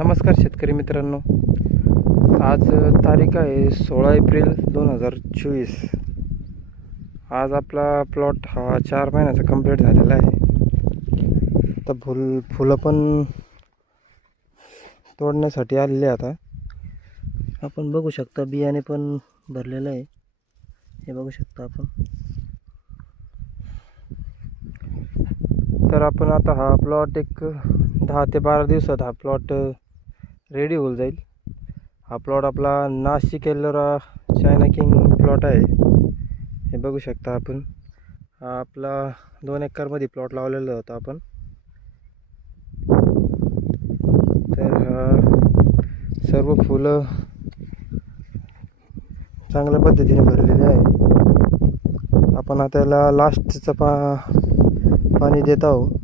नमस्कार शेतकरी मित्रांनो. आज तारीख आहे 16 एप्रिल 2024. आज आपला प्लॉट हा 4 महिन्याचा कंप्लीट झालेला आहे. तर फुलं पण तोडण्यासाठी आलेले आता आपण बघू शकता. बियाणे पण भरलेलं आहे, हे बघू शकता आपण. तर आपण आता हा प्लॉट एक 10 ते 12 दिवसात हा प्लॉट रेडी होऊन जाईल. हा प्लॉट आपला Nashik Ellora China king plot आहे, हे बघू शकता आपण. हा आपला 2 एकरमध्ये प्लॉट लावलेला होता आपण. तर सर्व फुलं चांगल्या पद्धतीने भरलेली आहे. आपण आता याला लास्टचं पाणी देत आहोत.